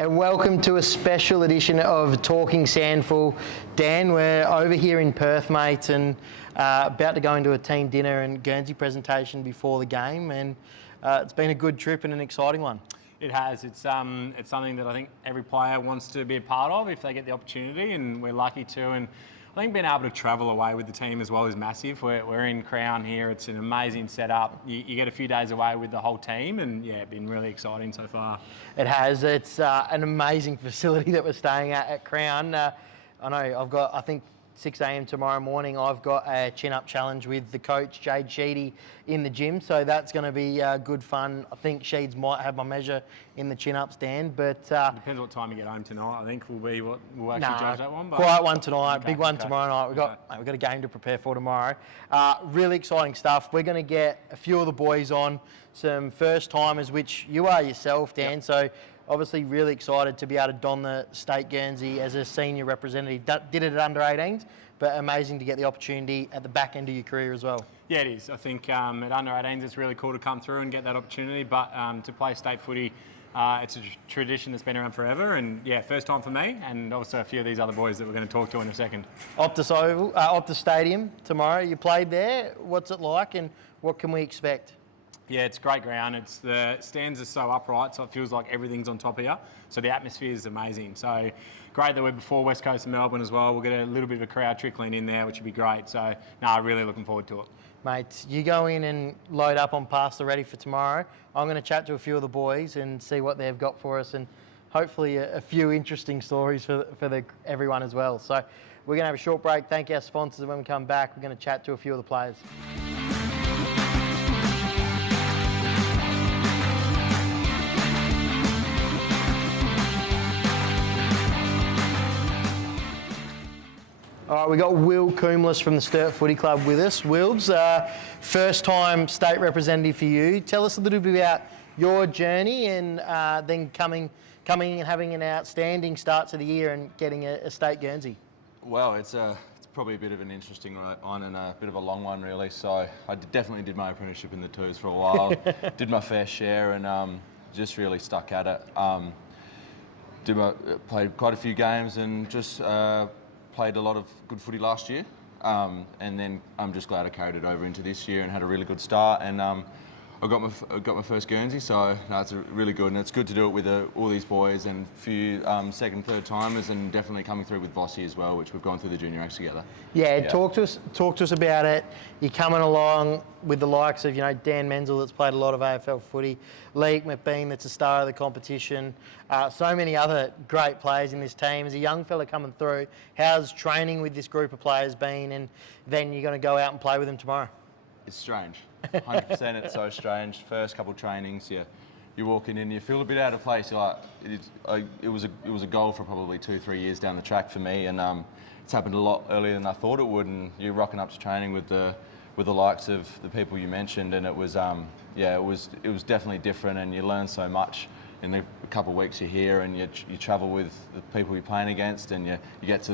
And welcome to a special edition of Talking SANFL. Dan, we're over here in Perth, mate, and about to go into a team dinner and Guernsey presentation before the game, and it's been a good trip and an exciting one. It has. It's something that I think every player wants to be a part of if they get the opportunity, and we're lucky to. And I think being able to travel away with the team as well is massive. We're in Crown here. It's an amazing setup. You get a few days away with the whole team, and yeah, it's been really exciting so far. It has. It's an amazing facility that we're staying at Crown. I know I've got, I think, 6 a.m. tomorrow morning, I've got a chin-up challenge with the coach, Jade Sheedy, in the gym. So that's going to be good fun. I think Sheeds might have my measure in the chin-up stand, but... depends what time you get home tonight, I think, will be what we'll actually judge that one. But... Quiet one tonight, big one tomorrow night. We've got a game to prepare for tomorrow. Really exciting stuff. We're going to get a few of the boys on, some first-timers, which you are yourself, Dan. Yep. So obviously really excited to be able to don the state Guernsey as a senior representative. Did it at under 18s, but amazing to get the opportunity at the back end of your career as well. Yeah, it is. I think at under 18s it's really cool to come through and get that opportunity, but to play state footy, it's a tradition that's been around forever, and yeah, first time for me, and also a few of these other boys that we're going to talk to in a second. Optus Stadium tomorrow, you played there. What's it like and what can we expect? Yeah, it's great ground. The stands are so upright, so it feels like everything's on top of you. So the atmosphere is amazing. So great that we're before West Coast and Melbourne as well. We'll get a little bit of a crowd trickling in there, which would be great. So, really looking forward to it. Mate, you go in and load up on pasta ready for tomorrow. I'm going to chat to a few of the boys and see what they've got for us, and hopefully a few interesting stories for everyone as well. So we're going to have a short break. Thank our sponsors. When we come back, we're going to chat to a few of the players. All right, we got Will Coombs from the Sturt Footy Club with us. Wills, first time state representative for you. Tell us a little bit about your journey and then coming and having an outstanding start to the year and getting a state Guernsey. Well, it's probably a bit of an interesting one and a bit of a long one, really. So I definitely did my apprenticeship in the twos for a while, did my fair share, and just really stuck at it. Played quite a few games and just played a lot of good footy last year, and then I'm just glad I carried it over into this year and had a really good start. And I got my first Guernsey, so it's really good, and it's good to do it with all these boys and a few second, third timers, and definitely coming through with Vossi as well, which we've gone through the junior acts together. Yeah, talk to us about it. You're coming along with the likes of Dan Menzel, that's played a lot of AFL footy, Leek McBean, that's a star of the competition, so many other great players in this team. As a young fella coming through, how's training with this group of players been, and then you're going to go out and play with them tomorrow? It's strange. 100%, it's so strange. First couple of trainings, you're walking in, you feel a bit out of place. You're like, it was a goal for probably 2-3 years down the track for me, and it's happened a lot earlier than I thought it would. And you're rocking up to training with the likes of the people you mentioned, and it was definitely different, and you learn so much in the couple of weeks you're here, and you travel with the people you're playing against, and you get to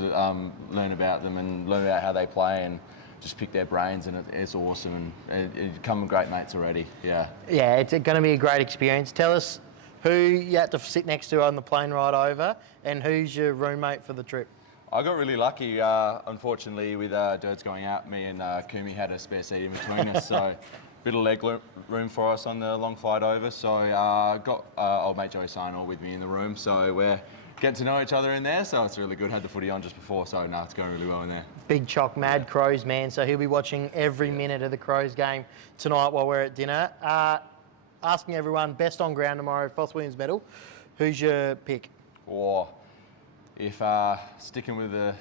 learn about them and learn about how they play and just pick their brains, and it's awesome, and you become great mates already. Yeah, it's going to be a great experience. Tell us who you had to sit next to on the plane ride over, and who's your roommate for the trip. I got really lucky, unfortunately, with Dirts going out. Me and Kumi had a spare seat in between us, so a bit of leg room for us on the long flight over. So I got old mate Joey Sinor with me in the room, so we're getting to know each other in there, so it's really good. Had the footy on just before, so it's going really well in there. Big Chock, mad Crows man, so he'll be watching every minute of the Crows game tonight while we're at dinner. Asking everyone, best on ground tomorrow, Foss Williams medal. Who's your pick? If sticking with the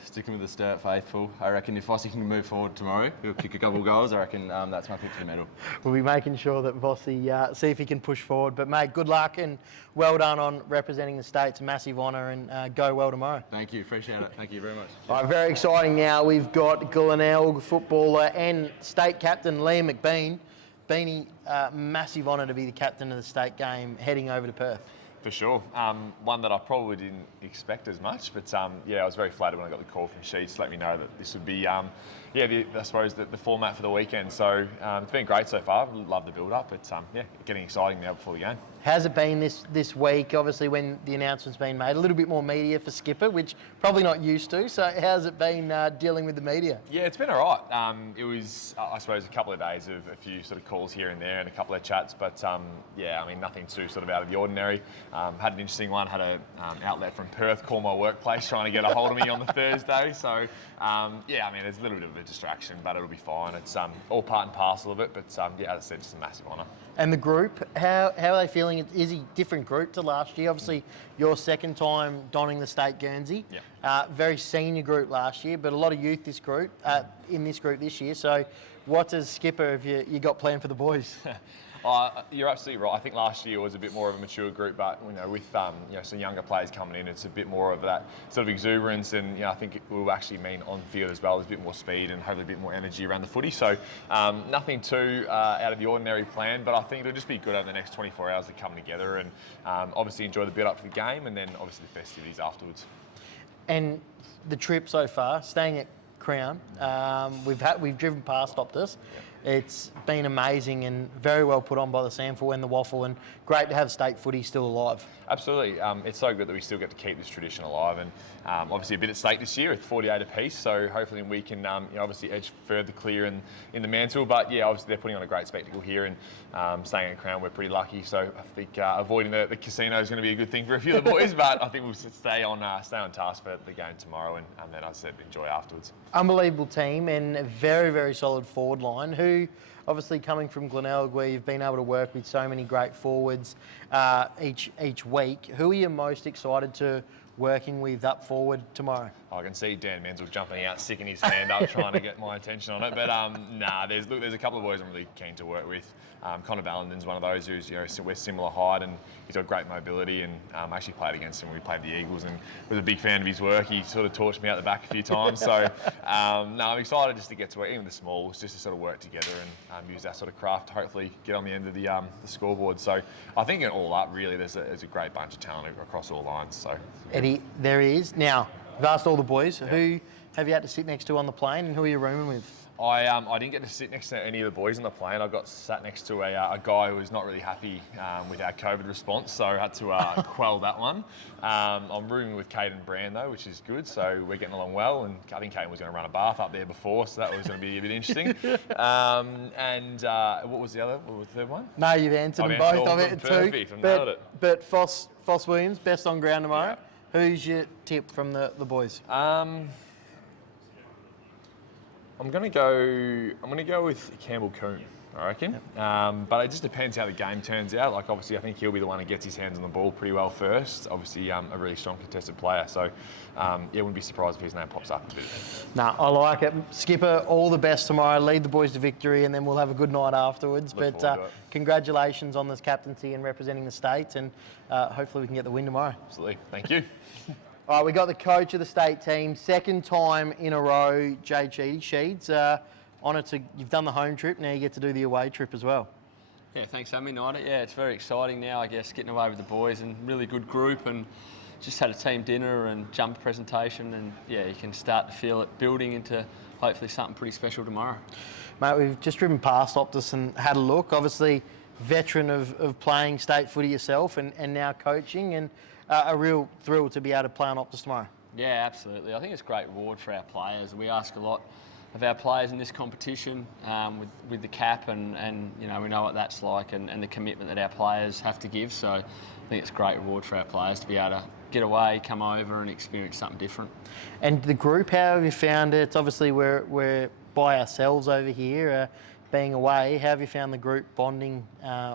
Sturt faithful, I reckon if Vossi can move forward tomorrow, he'll kick a couple of goals. I reckon that's my pick for the medal. We'll be making sure that Vossi see if he can push forward. But mate, good luck and well done on representing the state. It's a massive honour, and go well tomorrow. Thank you, appreciate it. Thank you very much. All right, very exciting now. We've got Glenelg footballer and state captain Liam McBean. Beanie, massive honour to be the captain of the state game heading over to Perth. For sure. One that I probably didn't expect as much, but I was very flattered when I got the call from Sheets to let me know that this would be, I suppose, the format for the weekend. So it's been great so far. Love the build-up, but getting exciting now before the game. How's it been this week? Obviously, when the announcement's been made, a little bit more media for Skipper, which probably not used to. So how's it been dealing with the media? Yeah, it's been all right. It was, I suppose, a couple of days of a few sort of calls here and there and a couple of chats, but yeah, I mean, nothing too sort of out of the ordinary. Had an interesting one. Had an outlet from Perth call my workplace trying to get a hold of me on the Thursday. So yeah, I mean, there's a little bit of a distraction, but it'll be fine. It's all part and parcel of it, but yeah, as I said, just a massive honour. And the group, how are they feeling? Is a different group to last year? Obviously, your second time donning the state Guernsey. Yeah. Very senior group last year, but a lot of youth this group in this group this year. So, what does Skipper have you got planned for the boys? You're absolutely right. I think last year was a bit more of a mature group, but with some younger players coming in, it's a bit more of that sort of exuberance, and I think it will actually mean on field as well. There's a bit more speed and hopefully a bit more energy around the footy. So nothing too out of the ordinary plan, but I think it'll just be good over the next 24 hours to come together and obviously enjoy the build up to the game, and then obviously the festivities afterwards. And the trip so far, staying at Crown, we've driven past Optus. Yeah. It's been amazing and very well put on by the SANFL and the Waffle, and great to have state footy still alive. Absolutely. It's so good that we still get to keep this tradition alive, and obviously a bit at stake this year. It's 48 apiece, so hopefully we can obviously edge further clear in the mantle. But yeah, obviously they're putting on a great spectacle here, and staying at Crown, we're pretty lucky. So I think avoiding the casino is going to be a good thing for a few of the boys. But I think we'll stay on task for the game tomorrow, and then as I said, enjoy afterwards. Unbelievable team and a very, very solid forward line. Who, obviously coming from Glenelg, where you've been able to work with so many great forwards each week, who are you most excited to working with up forward tomorrow? I can see Dan Menzel jumping out, sticking his hand up, trying to get my attention on it. But there's a couple of boys I'm really keen to work with. Connor Ballanden's one of those who's we're similar height, and he's got great mobility. And I actually played against him when we played the Eagles, and was a big fan of his work. He sort of torched me out the back a few times. So I'm excited just to get to work, even the smalls, just to sort of work together and use that sort of craft to hopefully get on the end of the scoreboard. So I think in all up, really, there's a great bunch of talent across all lines. So Eddie, there he is. Now, we've asked all the boys, who have you had to sit next to on the plane, and who are you rooming with? I didn't get to sit next to any of the boys on the plane. I got sat next to a guy who was not really happy with our COVID response, so I had to quell that one. I'm rooming with Caden Brand though, which is good, so we're getting along well, and I think Caden was going to run a bath up there before, so that was going to be a bit interesting. And what was the third one? No, you've answered them both. I've answered perfect, two. I nailed it. But Foss Williams, best on ground tomorrow. Yeah. Who's your tip from the boys? I'm gonna go with Campbell Coon, I reckon. But it just depends how the game turns out. Like obviously, I think he'll be the one who gets his hands on the ball pretty well first. Obviously, a really strong contested player. So wouldn't be surprised if his name pops up a bit. No, I like it. Skipper, all the best tomorrow. Lead the boys to victory, and then we'll have a good night afterwards. Look but congratulations on this captaincy and representing the state, and hopefully we can get the win tomorrow. Absolutely. Thank you. All right, we got the coach of the state team, second time in a row, Jay Cheedy. Sheeds, honoured to, you've done the home trip, now you get to do the away trip as well. Yeah, thanks for having me, Nida. Yeah, it's very exciting now, I guess, getting away with the boys, and really good group, and just had a team dinner and jumper presentation, and yeah, you can start to feel it building into hopefully something pretty special tomorrow. Mate, we've just driven past Optus and had a look. Obviously, veteran of playing state footy yourself and now coaching, and a real thrill to be able to play on Optus tomorrow. Yeah, absolutely. I think it's a great reward for our players. We ask a lot of our players in this competition with the cap, and we know what that's like, and the commitment that our players have to give. So I think it's a great reward for our players to be able to get away, come over and experience something different. And the group, how have you found it? It's obviously we're by ourselves over here, being away. How have you found the group bonding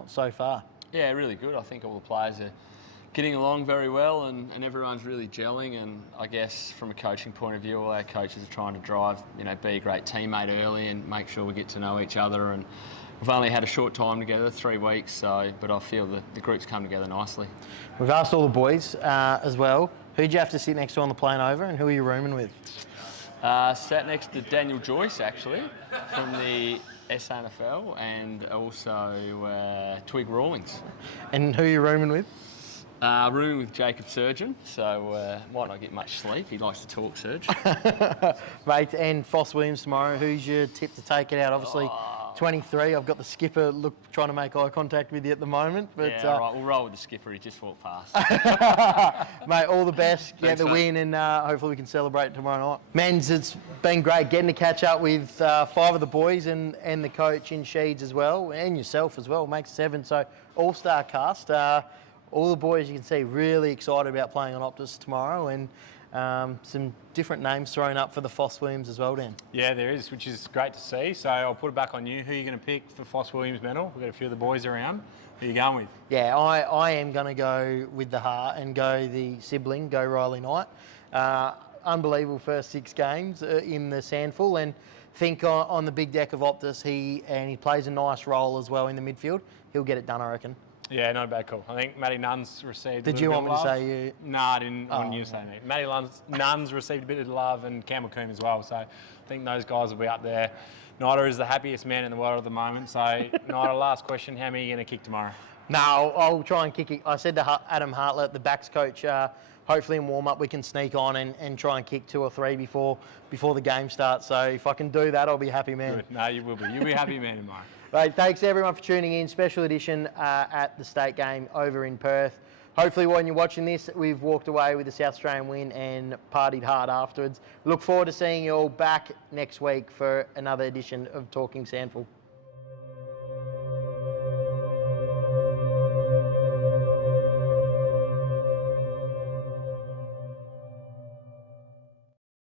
so far? Yeah, really good. I think all the players are getting along very well, and everyone's really gelling, and I guess from a coaching point of view, all our coaches are trying to drive, be a great teammate early and make sure we get to know each other, and we've only had a short time together, 3 weeks, but I feel that the group's come together nicely. We've asked all the boys as well, who'd you have to sit next to on the plane over, and who are you rooming with? Sat next to Daniel Joyce, actually, from the SANFL, and also Twig Rawlings. And who are you rooming with? Rooming with Jacob Surgeon, so might not get much sleep. He likes to talk, Serge. Mate, and Foss Williams tomorrow. Who's your tip to take it out? Obviously, 23. I've got the skipper trying to make eye contact with you at the moment. But, Yeah, all right, we'll roll with the skipper. He just walked past. mate, all the best. Get Thanks, the mate. win, and hopefully we can celebrate tomorrow night. Men's, it's been great getting to catch up with 5 of the boys and the coach in Sheeds as well, and yourself as well. Makes 7, so all-star cast. All the boys you can see really excited about playing on Optus tomorrow, and some different names thrown up for the Foss Williams as well, Dan. Yeah, there is, which is great to see. So I'll put it back on you. Who are you going to pick for Foss Williams medal? We've got a few of the boys around. Who are you going with? Yeah, I am going to go with the heart and go the sibling, go Riley Knight. Unbelievable first 6 games in the SANFL, and think on the big deck of Optus, he plays a nice role as well in the midfield. He'll get it done, I reckon. Yeah, not a bad call. I think Matty Nunn's received. Did you want me to say you? No, I didn't want you to say me. Matty Nunn's received a bit of love, and Campbell Coombe as well. So I think those guys will be up there. Nida is the happiest man in the world at the moment. So Nida, last question: how many are you going to kick tomorrow? No, I'll try and kick it. I said to Adam Hartlett, the backs coach, hopefully in warm-up we can sneak on and try and kick 2 or 3 before the game starts. So if I can do that, I'll be a happy man. Good. No, you will be. You'll be a happy man tomorrow. Right, thanks everyone for tuning in. Special edition at the state game over in Perth. Hopefully when you're watching this, we've walked away with a South Australian win and partied hard afterwards. Look forward to seeing you all back next week for another edition of Talking SANFL.